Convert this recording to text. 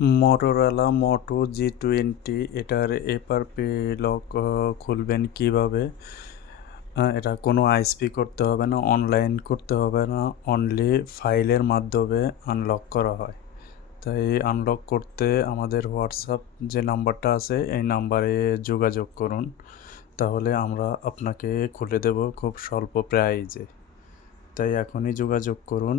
Motorola Moto G20 এটার FRP lock খুলবেন কিভাবে? এটা কোনো আইএসপি করতে হবে না, অনলাইন করতে হবে না, অনলি ফাইলের মাধ্যমে আনলক করা হয়। তাই আনলক করতে আমাদের হোয়াটসঅ্যাপ যে নাম্বারটা আছে এই নাম্বারে যোগাযোগ করুন, তাহলে আমরা আপনাকে খুলে দেব খুব স্বল্প প্রাইজে। তাই এখনই যোগাযোগ করুন